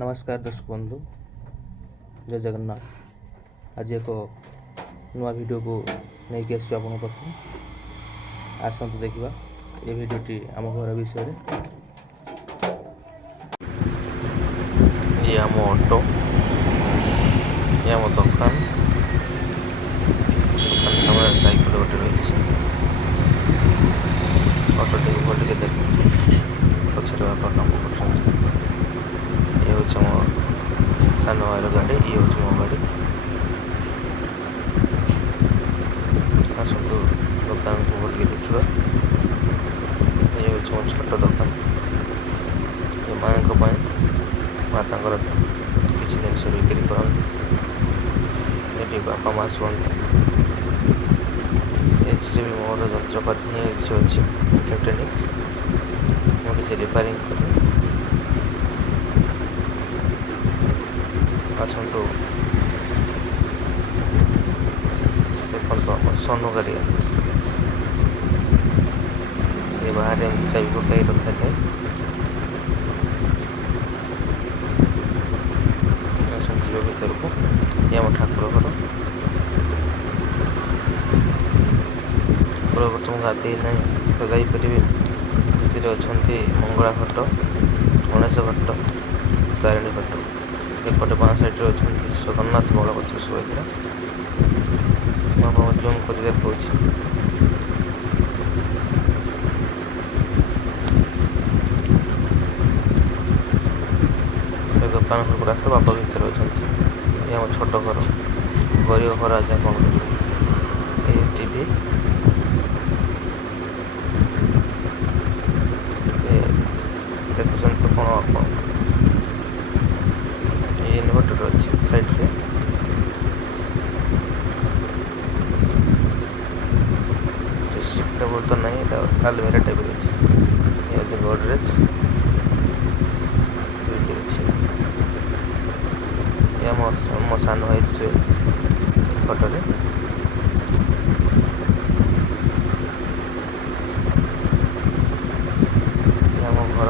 नमस्कार दर्शक बंधु, जय जगन्नाथ। आज एक नुआ वीडियो को नहीं आसु आप पाखु आसतु देखा ये वीडियोटी आम घर विषय। ये आम ऑटो, ये आम दुकान सामने साइकेल गोटे रही ऑटो टी भल के देख पचर बापा कम कर ये हूँ मो सान भाईर गाड़ी, ये हूँ मो गाड़ी। आसतु दुकान को भल के देखा। ये हूँ मो छोट दुकान, ये माँ माता किसी जिन बिक्री करती। ये बापा माँ शुंती ये भी मोर जंत्रपाति अच्छी इलेक्ट्रोनिक्स मुझे रिपेयरिंग कर आसतु देखो सोनू गाड़ी ये बाहर चाबी पकड़ रखा जाए। भर को ये आम ठाकुर घर तुम गाधे ना तो जापर भर अच्छा मंगला घट, गणेश घट, तारिणी घट। सेपटे बाँ साइड अच्छा जगन्नाथ बलभद्र सुभद्रा। मैं जूम कर देखा दुकान घर रास्ता बापा भर अच्छा। ये आम छोट घर गरीब घर आज कौन ये टीवी देखुं तो कौन आप ये इनवर्टर अच्छे साइड रे। शिफ्टेबल तो नहीं आलमेरा टाइप अच्छे। ये अच्छे गोडरेज अच्छे। मो सान भाई शुए फटोरे। आम घर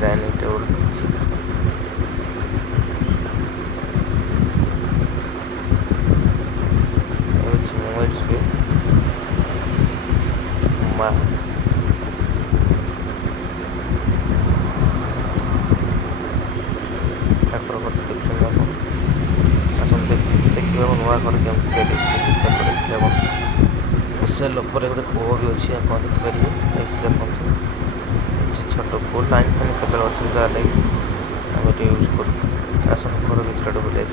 डाइनिंग टेबल मोबाइल शुए माँ ठाकुर घर देखिए नुआ घर के सेल गोटे कूह भी अच्छी आप देखिपारे। देखते छोट कूह लाइन फैन के असुविधा लगे आम ये यूज कर आस घर भर बुले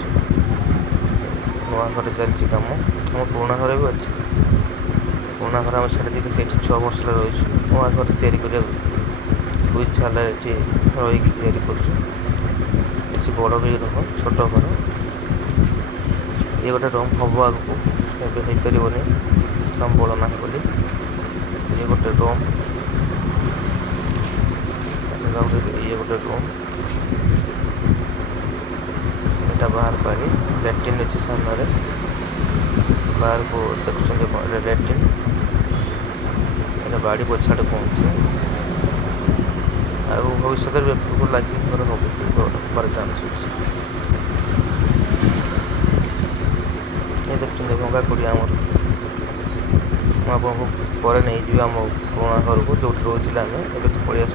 नुआ घर चलती कम। आम पुराणा घर भी अच्छे, पुराणा घर आम छाड़ी देखिए 6 वर्ष रही। नुआ घर या इच्छा ये रही कर बड़ भी रह छोट घर। ये गोटे रूम हम आगू हो पार संबल ना बोली ये गोटे रूम। ये गोटे रूम यहाँ बाहर पारी लैट्रिन अच्छे सामने बाहर को देखुं लैट्रिन बाड़ी पछाड़े पहुँचे आ भविष्य को लगे घर हम चांस अच्छे। ये देखते गंगा कुड़ी आमर आपको पर नहीं आम पुराणा घर को जो रोचे आम ए तो पलि आस।